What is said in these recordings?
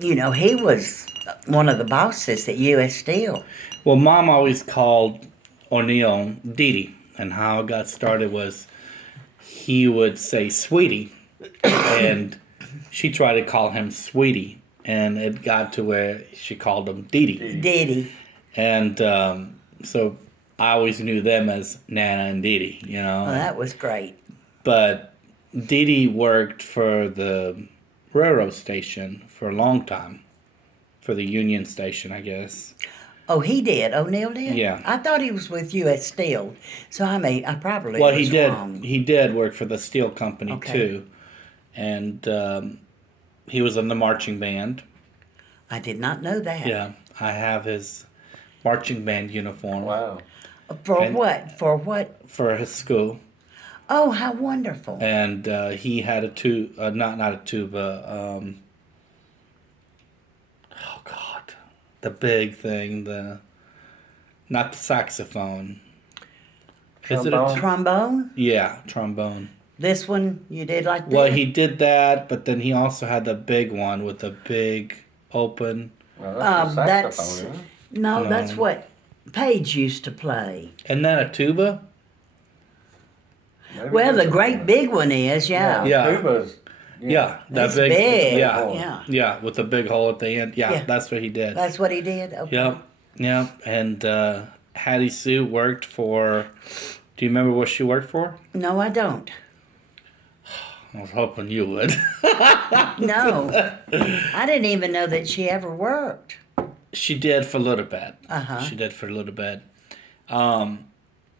he was one of the bosses at U.S. Steel. Well, Mom always called O'Neill Dee Dee, and how it got started was he would say "sweetie," and she tried to call him "sweetie," and it got to where she called him Dee Dee, Did he? and so I always knew them as Nana and Dee Dee, Well, that was great. But Dee Dee worked for the railroad station for a long time, for the Union Station, I guess. Oh, he did. O'Neill did. Yeah. I thought he was with U.S. Steel, so I probably Well, was he did. wrong. He did work for the steel company Okay. too, and he was in the marching band. I did not know that. Yeah, I have his marching band uniform. Wow. For And- what? For what? For his school, Oh, how wonderful! and he had a tuba, not a tuba. Oh God, the big thing, not the saxophone. Is it Trombone? Trombone. Yeah, trombone. This one you did like that. Well, he did that, but then he also had the big one with the big open, Well, that's a that's- saxophone, isn't it? No, No. that's what Paige used to play. and then a tuba. Maybe Well, that's the a- great big one is, yeah. Yeah. Tuba's. Yeah, that It's big. big. Yeah, Yeah. yeah, with the big hole at the end. Yeah, Yeah. that's what he did. That's what he did. Okay. Yep, yep. And Hattie Sue worked for. Do you remember what she worked for? No, I don't. I was hoping you would. No, I didn't even know that she ever worked. She did for a little bit. Uh-huh. She did for a little bit.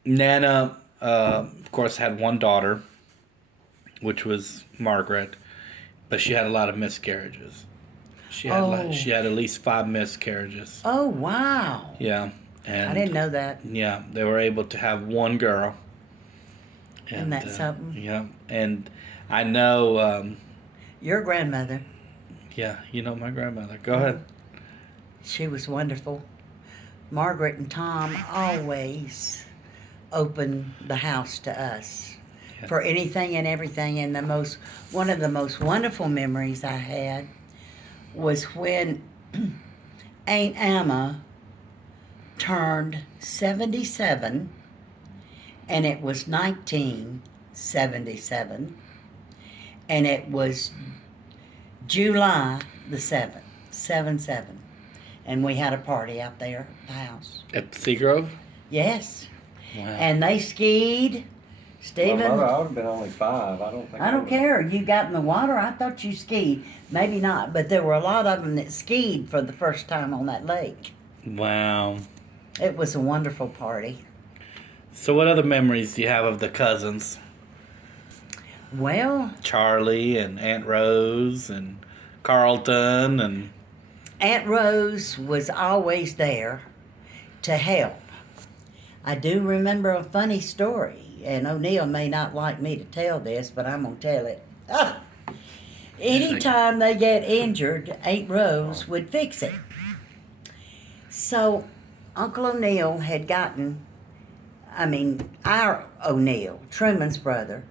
Nana, of course, had one daughter, which was Margaret, but she had a lot of miscarriages. She had Oh. she had at least 5 miscarriages. Oh, wow! Yeah, and I didn't know that. yeah, they were able to have one girl. Isn't that something? Yeah, and I know. Your grandmother, Yeah, you know my grandmother. Go ahead. she was wonderful. Margaret and Tom always opened the house to us Yeah. for anything and everything. And one of the most wonderful memories I had was when Aunt Emma turned 77, and it was 1977, and it was July the 7th, 7/7. And we had a party out there at the house. At Seagrove. Yes. Wow. And they skied. Stephen, My mother, I would have been only 5. I don't think. I don't would- care. You got in the water. I thought you skied. Maybe not, but there were a lot of them that skied for the first time on that lake. Wow. It was a wonderful party. So, what other memories do you have of the cousins? Well, Charlie and Aunt Rose and Carlton and Aunt Rose was always there to help. I do remember a funny story, and O'Neill may not like me to tell this, but I'm going to tell it. Ah! Anytime they get injured, Aunt Rose would fix it. So Uncle O'Neill had our O'Neill, Truman's brother,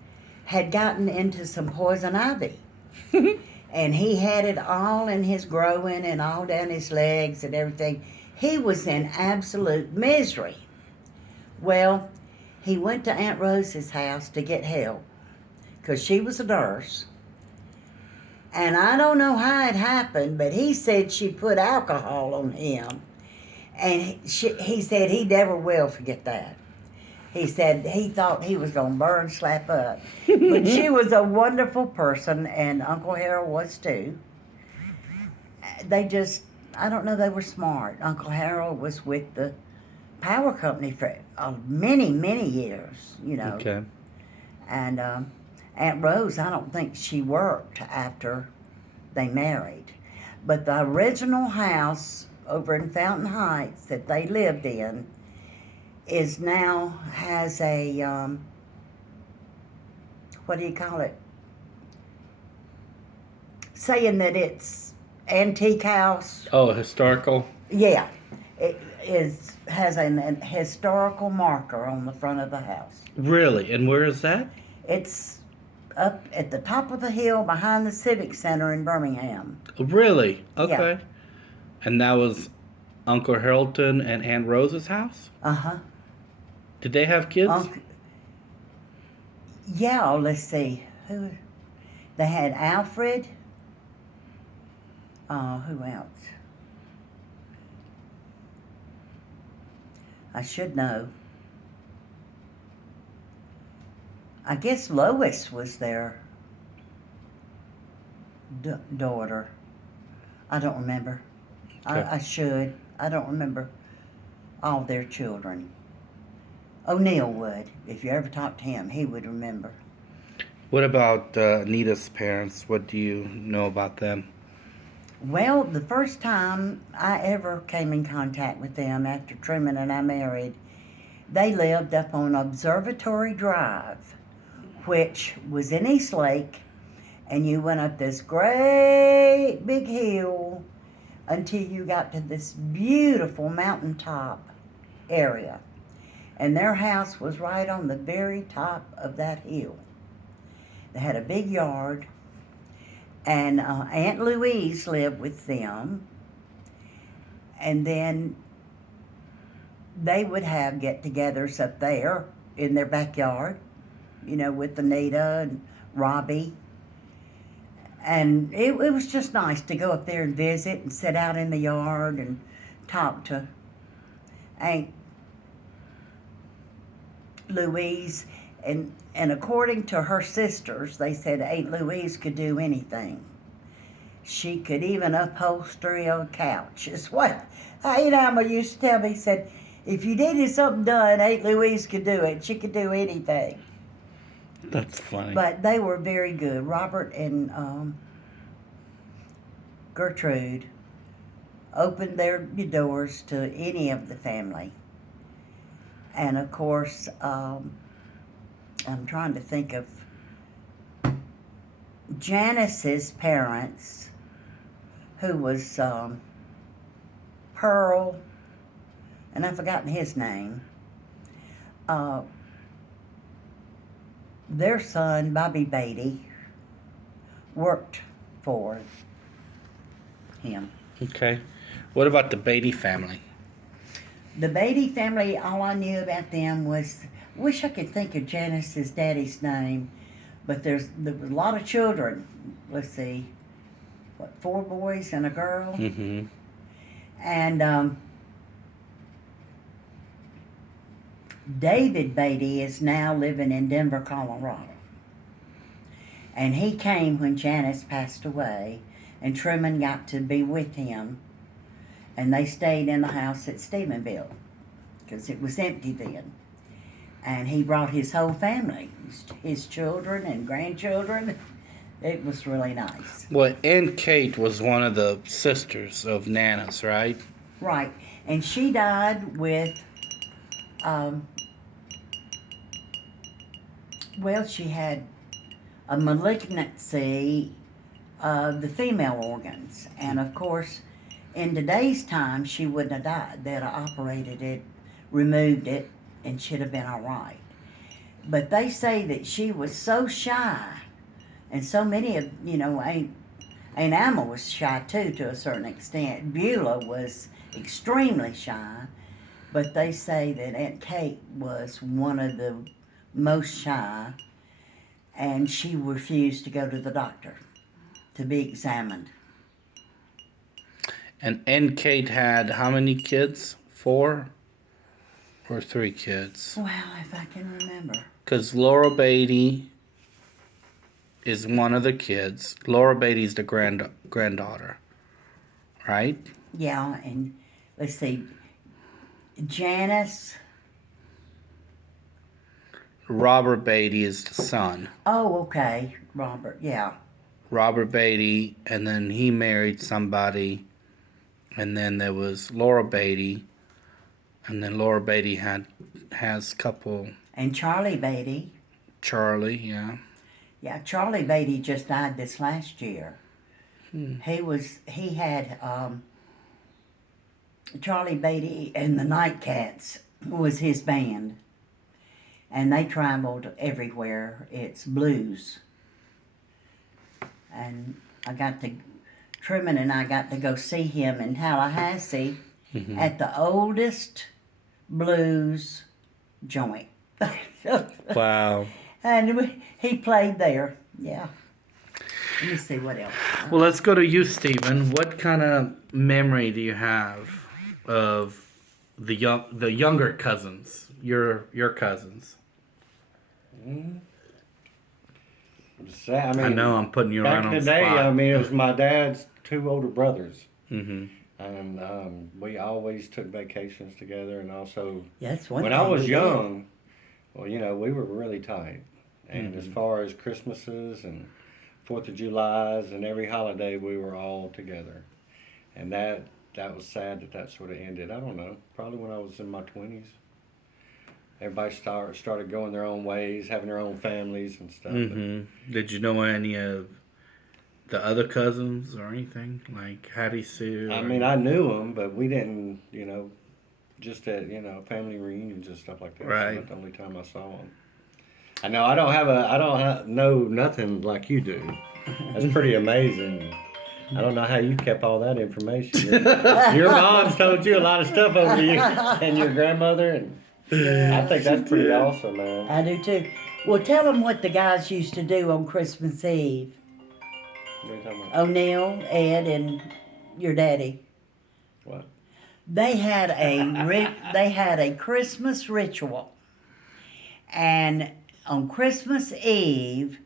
had gotten into some poison ivy. And he had it all in his growing and all down his legs and everything. He was in absolute misery. Well, he went to Aunt Rose's house to get help because she was a nurse. And I don't know how it happened, but he said she put alcohol on him. And he said he never will forget that. He said he thought he was going to burn slap up. But she was a wonderful person, and Uncle Harold was too. They just, I don't know, they were smart. Uncle Harold was with the power company for many, many years, okay. And Aunt Rose, I don't think she worked after they married. But the original house over in Fountain Heights that they lived in is now has a, what do you call it? Saying that it's antique house. Oh, historical. Yeah, it has an historical marker on the front of the house. Really? And where is that? It's up at the top of the hill behind the Civic Center in Birmingham. Really? Yeah. Okay. And that was Uncle Haroldton and Aunt Rose's house? Uh-huh. Did they have kids? Yeah, let's see. They had Alfred. Who else? I should know. I guess Lois was their daughter. I don't remember. Okay. I should. I don't remember all their children. O'Neill would. If you ever talked to him, he would remember. What about Anita's parents? What do you know about them? Well, the first time I ever came in contact with them after Truman and I married, they lived up on Observatory Drive, which was in Eastlake, and you went up this great big hill until you got to this beautiful mountaintop area. And their house was right on the very top of that hill. They had a big yard, and Aunt Louise lived with them. And then they would have get-togethers up there in their backyard, you know, with Anita and Robbie. And it was just nice to go up there and visit and sit out in the yard and talk to Aunt Louise. And according to her sisters, they said Aunt Louise could do anything. She could even upholster a couch. It's what Aunt Alma used to tell me. Said, if you needed something done, Aunt Louise could do it. She could do anything. That's funny. But they were very good. Robert and Gertrude opened their doors to any of the family. And of course, I'm trying to think of Janice's parents, who was Pearl, and I've forgotten his name. Their son, Bobby Beatty, worked for him. Okay. What about the Beatty family? The Beatty family, all I knew about them was, wish I could think of Janice's daddy's name, but there was a lot of children. Let's see, 4 boys and a girl? Mm-hmm. And David Beatty is now living in Denver, Colorado. And he came when Janice passed away, and Truman got to be with him. And they stayed in the house at Stephenville, because it was empty then. And he brought his whole family, his children and grandchildren. It was really nice. Well, Aunt Kate was one of the sisters of Nana's, right? Right. And she died with, well, she had a malignancy of the female organs. And of course, in today's time, she wouldn't have died. They'd have operated it, removed it, and she'd have been all right. But they say that she was so shy, and so many of, you know, Aunt Alma was shy too, to a certain extent. Beulah was extremely shy, but they say that Aunt Kate was one of the most shy, and she refused to go to the doctor to be examined. And Aunt Kate had how many kids? 4 or 3 kids? Well, if I can remember. Because Laura Beatty is one of the kids. Laura Beatty's the granddaughter, right? Yeah, and let's see, Janice. Robert Beatty is the son. Oh, okay, Robert, yeah. Robert Beatty, and then he married somebody, and then there was Laura Beatty, and then Laura Beatty has a couple. And Charlie Beatty. Charlie, yeah. Yeah, Charlie Beatty just died this last year. He had Charlie Beatty and the Nightcats was his band. And they traveled everywhere. It's blues and Truman and I got to go see him in Tallahassee at the oldest blues joint. Wow. And he played there. Yeah. Let me see what else. Well, let's go to you, Stephen. What kind of memory do you have of the younger cousins, your cousins? I know I'm putting you back right on in the the day, spot. I mean, it was my dad's two older brothers, Mm-hmm. and we always took vacations together. And also, Yeah, that's one when thing I was we young, well, you know, we were really tight. And as Mhm. far as Christmases and 4th of July's and every holiday, we were all together. And that was sad that sort of ended. I don't know, probably when I was in my 20s. Everybody started going their own ways, having their own families and stuff. Mm-hmm. Did you know any of the other cousins or anything like Hattie Sue? I mean, I knew them, but we didn't, you know, just at, you know, family reunions and stuff like that. Right. So that's the only time I saw them. I know I don't know nothing like you do. That's pretty amazing. I don't know how you kept all that information. Your mom's told you a lot of stuff over the years, and your grandmother, and I think that's pretty awesome, man. I do too. Well, tell them what the guys used to do on Christmas Eve. What are you talking about? O'Neill, Ed, and your daddy. What? They had a Christmas ritual, and on Christmas Eve,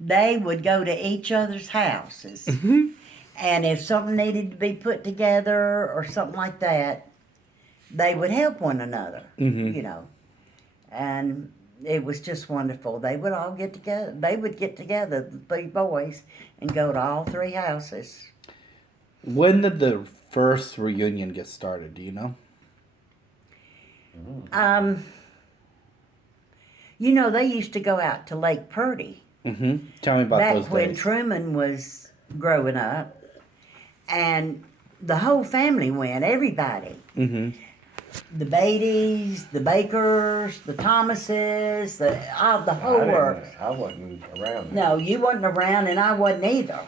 they would go to each other's houses, and if something needed to be put together or something like that, they would help one another. Mhm. You know, and it was just wonderful. They would all get together. They would get together, the three boys, and go to all three houses. When did the first reunion get started? Do you know? You know, they used to go out to Lake Purdy Mm-hmm. Tell me about back those when days. Truman was growing up, and the whole family went. Everybody, Mm-hmm. the Beatties, the Bakers, the Thomases, the whole works. I wasn't around. No, you wasn't around, and I wasn't either.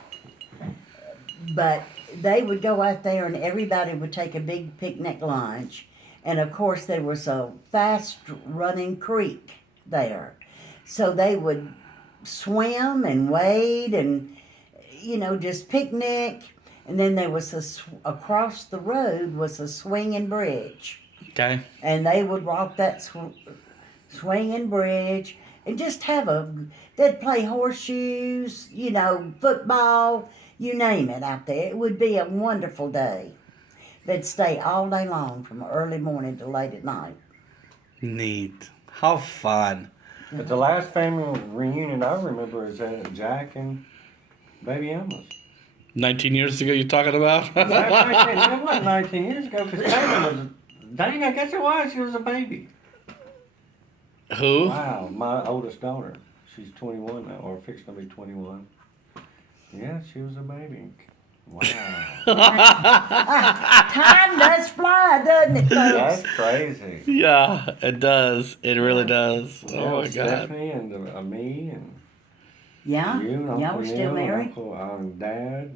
But they would go out there, and everybody would take a big picnic lunch. And of course, there was a fast running creek there. So they would swim and wade and, you know, just picnic. And then there was across the road was a swinging bridge. Okay. And they would walk that swinging bridge and just they'd play horseshoes, you know, football, you name it out there. It would be a wonderful day. They'd stay all day long from early morning to late at night. Neat. How fun. But the last family reunion I remember is at Jack and Baby Emma's. 19 years ago, you're talking about? That wasn't 19 years ago, because Caitlin was, dang, I guess it was. She was a baby. Who? Wow, my oldest daughter. She's 21 now, or fixing to be 21. Yeah, she was a baby. Wow. Time does fly, doesn't it, That's folks? crazy. Yeah, it does. It really does. Yeah, Oh my God. Stephanie and me and Yeah? you and Uncle Y'all were still Neil and married? Uncle Dad.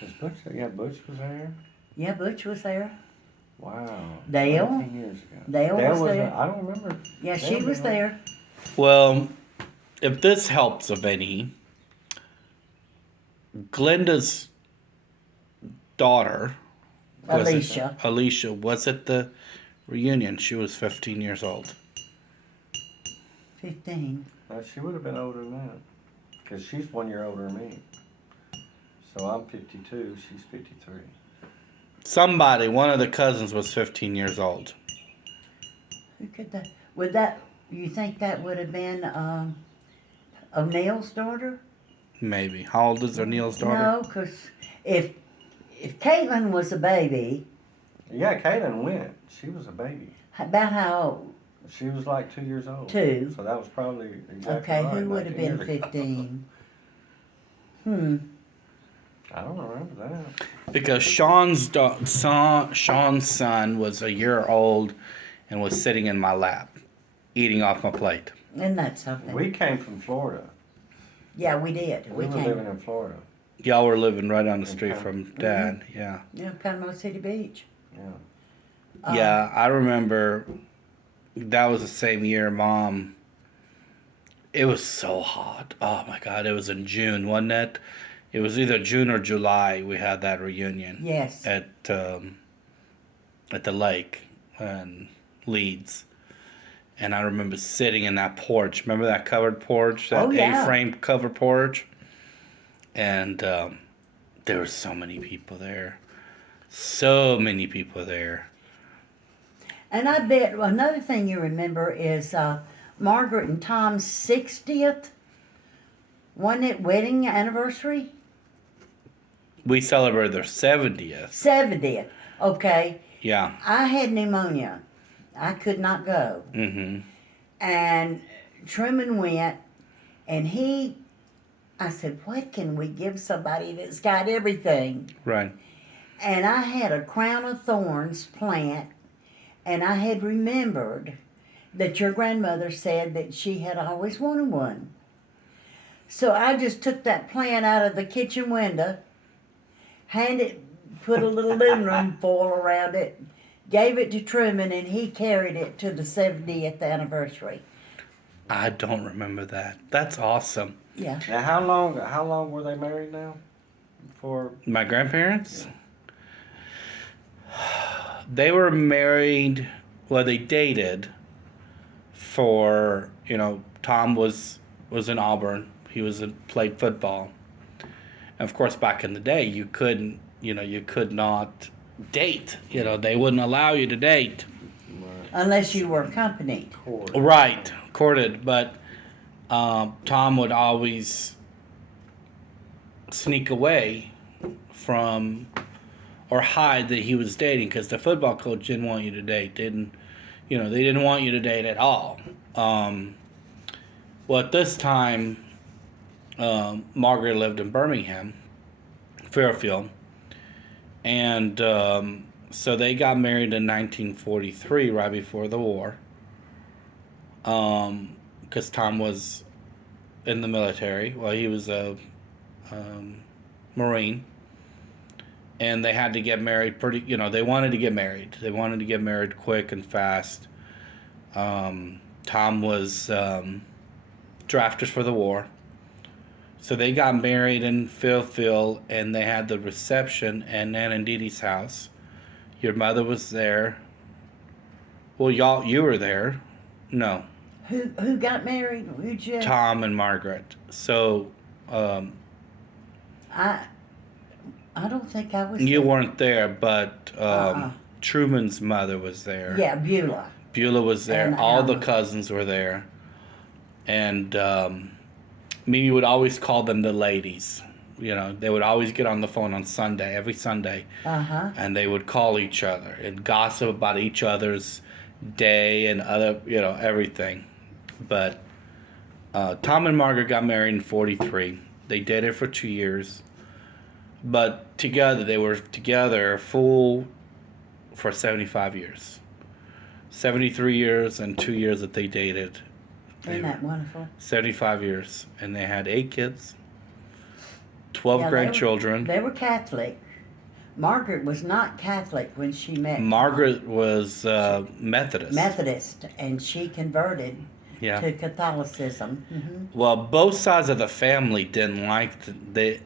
Was Butch there? Yeah, Butch was there. Yeah, Butch was there. Wow. Dale? 19 years ago. Dale was there. I don't remember. Yeah, Dale she was being there. Well, if this helps of any, Glenda's daughter, Alicia, was at the reunion. She was 15 years old. 15. She would have been older than that. Because she's 1 year older than me. So I'm 52, she's 53. Somebody, one of the cousins was 15 years old. Who could you think that would have been O'Neill's daughter? Maybe. How old is O'Neill's daughter? No, because if Caitlin was a baby, Yeah, Caitlin went. She was a baby. about how old? She was like 2 years old. 2. So that was probably exactly Okay, right, who would have 19 been years ago. 15? I don't remember that. Because Sean's son was a year old and was sitting in my lap, eating off my plate. Isn't that something? We came from Florida. Yeah, we did. We We were living came. in Florida. Y'all were living right down the street Okay. from Dad. Yeah. Yeah, Panama City Beach. Yeah. Yeah, I remember that was the same year Mom. It was so hot. Oh my God, it was in June, wasn't it? It was either June or July. We had that reunion Yes. at the lake in Leeds, and I remember sitting in that porch. Remember that covered porch, that Oh, yeah. A-frame covered porch, and there were so many people there. So many people there. And I bet another thing you remember is Margaret and Tom's 60th, wasn't it, wedding anniversary? We celebrated their 70th. 70th. Okay. Yeah. I had pneumonia. I could not go. Mm-hmm. And Truman went, and I said, what can we give somebody that's got everything? Right. And I had a crown of thorns plant, and I had remembered that your grandmother said that she had always wanted one. So I just took that plant out of the kitchen window, put a little living room foil around it, gave it to Truman, and he carried it to the 70th anniversary. I don't remember that. That's awesome. Yeah. Now, how long were they married now? For My grandparents? They were married, well, they dated for, Tom was in Auburn. He played football. And of course, back in the day, you could not date. They wouldn't allow you to date. Unless you were accompanied. Right, courted, but Tom would always sneak away from or hide that he was dating because the football coach didn't want you to date. They didn't want you to date at all. Well, at this time, Margaret lived in Birmingham, Fairfield, and so they got married in 1943, right before the war. Because Tom was in the military. Well, he was a Marine. And they had to get married they wanted to get married. They wanted to get married quick and fast. Tom was drafted for the war. So they got married in Fairfield, and they had the reception at Nan and Dee Dee's house. Your mother was there. Well, you were there. No. Who got married? Who'd you? Tom and Margaret. So, I don't think I was. you there. weren't there, but Truman's mother was there. Yeah, Beulah. Beulah was there. And All the Alma. cousins were there. And Mimi would always call them the ladies. They would always get on the phone on Sunday, every Sunday. Uh-huh. And they would call each other and gossip about each other's day and other, everything. But Tom and Margaret got married in 43. They dated for 2 years. But together, they were together full for 75 years. 73 years and 2 years that they dated. Isn't that wonderful? 75 years. And they had 8 kids, 12 Yeah, grandchildren. They were Catholic. Margaret was not Catholic when she met. Margaret was Methodist. Methodist, and she converted Yeah. to Catholicism. Mm-hmm. Well, both sides of the family didn't like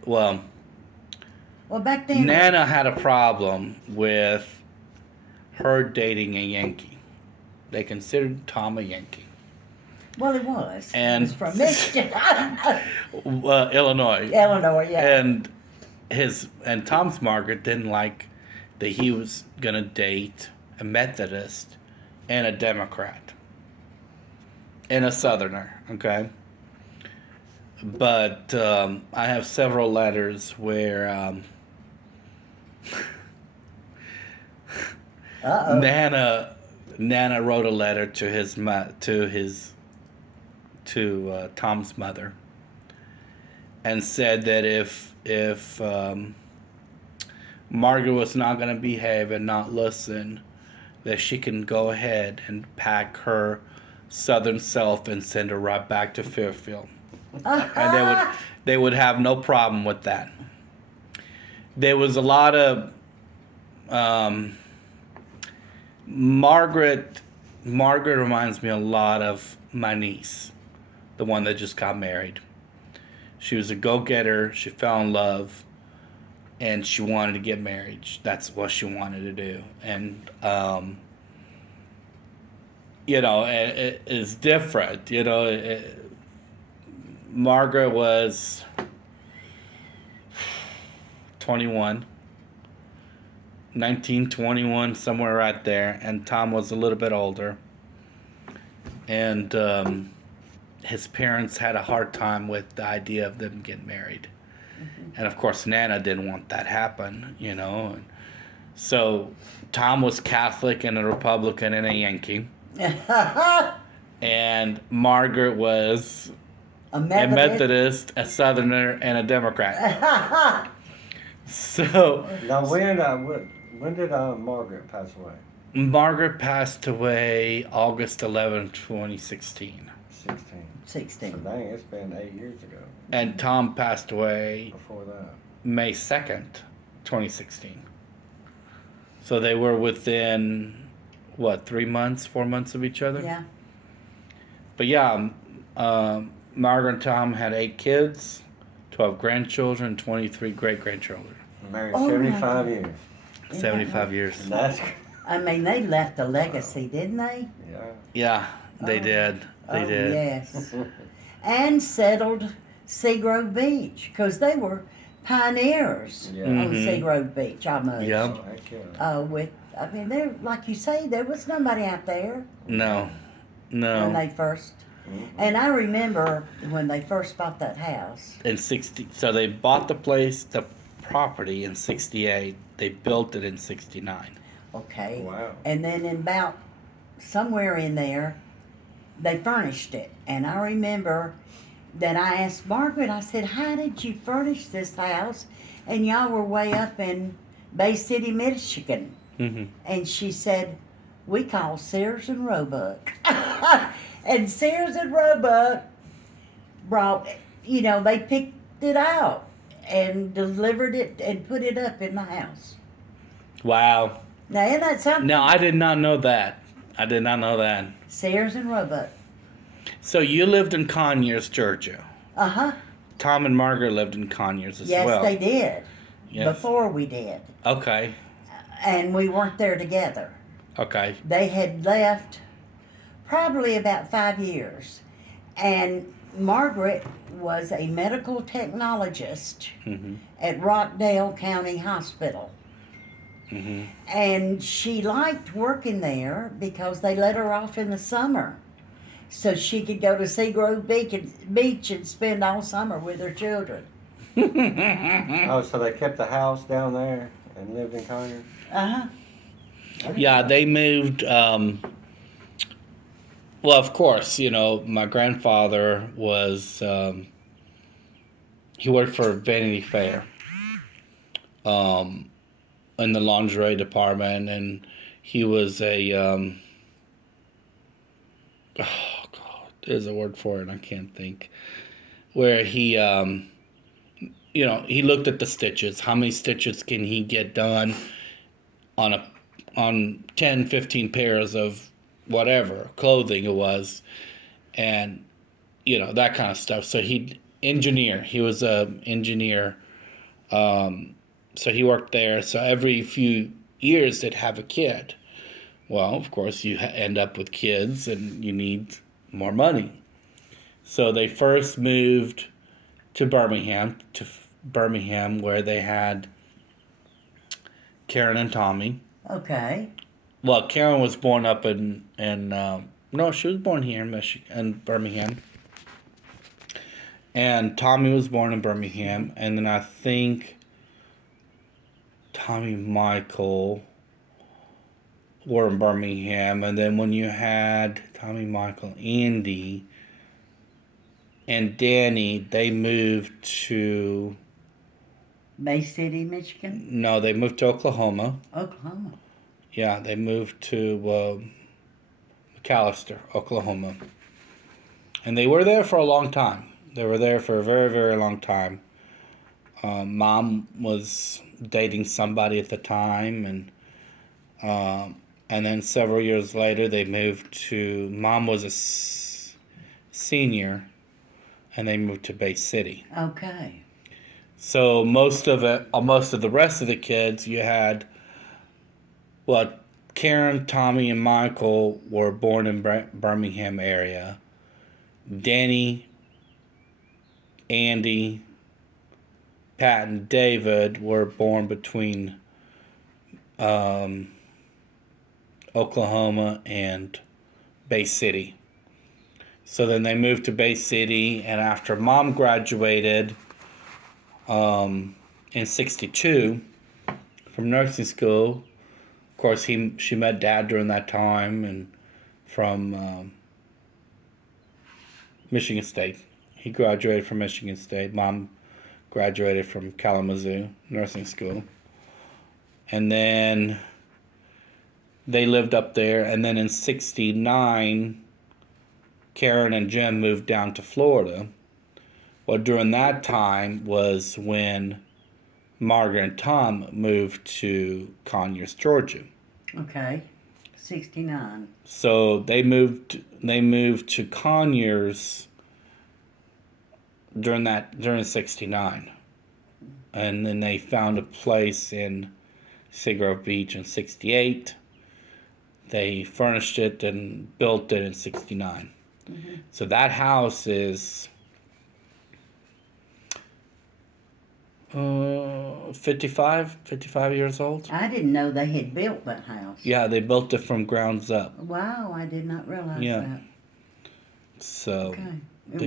Well, back then. Nana had a problem with her dating a Yankee. They considered Tom a Yankee. Well, it was. And- He was from Michigan. Illinois. Illinois, yeah. And Tom's Margaret didn't like that he was gonna date a Methodist and a Democrat and a Southerner, okay? But I have several letters where Uh-oh. Nana wrote a letter to Tom's mother, and said that if Margaret was not going to behave and not listen, that she can go ahead and pack her Southern self and send her right back to Fairfield. and they would have no problem with that. There was a lot of Margaret. Margaret reminds me a lot of my niece, the one that just got married. She was a go-getter. She fell in love, and she wanted to get married. That's what she wanted to do, and it's different. Margaret was 21, 1921, somewhere right there, and Tom was a little bit older. And his parents had a hard time with the idea of them getting married. And of course, Nana didn't want that happen, And so Tom was Catholic and a Republican and a Yankee. And Margaret was a Methodist, a Southerner, and a Democrat. So Now, when did Margaret pass away? Margaret passed away August 11, 2016. 16. 16. So dang, it's been 8 years ago. And Tom passed away Before that. May 2nd, 2016. So they were within, 3 months, 4 months of each other? Yeah. But yeah, Margaret and Tom had 8 kids, 12 grandchildren, 23 great-grandchildren. Married Oh, 75 years. 75 years. And that's, I mean, they left a legacy, didn't they? yeah. Yeah, they Oh. did. They Oh, did. yes. And settled Seagrove Beach, because they were pioneers Yeah. on Mhm. Seagrove Beach, almost. Yep. Oh, heck yeah. There, like you say, there was nobody out there No. when No. they first. Mhm. And I remember when they first bought that house. So they bought the property in 68. They built it in 69. Okay. Wow. And then in about somewhere in there, they furnished it. And I remember that I asked Margaret, I said, how did you furnish this house? And y'all were way up in Bay City, Michigan. Mm-hmm. And she said, we call Sears and Roebuck. And Sears and Roebuck brought, they picked it out and delivered it and put it up in the house. Wow. Now, isn't that something? No, I did not know that. I did not know that. Sears and Roebuck. So you lived in Conyers, Georgia. Uh-huh. Tom and Margaret lived in Conyers as Yes, well. they did. Yes. Before we did. Okay. And we weren't there together. Okay. They had left probably about 5 years. And Margaret was a medical technologist Mm-hmm. at Rockdale County Hospital. Mm-hmm. And she liked working there because they let her off in the summer. So she could go to Seagrove Beach and spend all summer with her children. Oh, so they kept the house down there and lived in Conyers? Uh-huh. Yeah, they moved. Well, of course, my grandfather was. He worked for Vanity Fair. In the lingerie department, and he was a. Oh God, there's a word for it. I can't think. Where he, he looked at the stitches. How many stitches can he get done on 10, 15 pairs of whatever clothing it was, and that kind of stuff. So he was a engineer, so he worked there. So every few years they'd have a kid. Well, of course you end up with kids and you need more money. So they first moved to Birmingham where they had Karen and Tommy. Okay. Well, Karen was born up in no, she was born here in in Birmingham. And Tommy was born in Birmingham, and then I think Tommy and Michael were in Birmingham, and then when you had Tommy, Michael, Andy, and Danny, they moved to... Bay City, Michigan? No, they moved to Oklahoma. Oklahoma. Yeah, they moved to McAlester, Oklahoma. And they were there for a long time. They were there for a very, very long time. Mom was dating somebody at the time, and then several years later, they moved to. Mom was a senior, and they moved to Bay City. Okay. So most of the rest of the kids, you had. Well, Karen, Tommy, and Michael were born in Birmingham area. Danny, Andy, Pat, and David were born between Oklahoma and Bay City. So then they moved to Bay City, and after Mom graduated in '62 from nursing school, of course she met Dad during that time, and from Michigan State. He graduated from Michigan State. Mom graduated from Kalamazoo Nursing School. And then they lived up there. And then in '69, Karen and Jim moved down to Florida. Well, during that time was when Margaret and Tom moved to Conyers, Georgia. Okay. 69. So they moved to Conyers during '69, and then they found a place in Seagrove Beach in '68. They furnished it and built it in '69. Mm-hmm. So that house is 55 years old. I didn't know they had built that house. Yeah, they built it from grounds up. Wow, I did not realize Yeah. that. So Okay.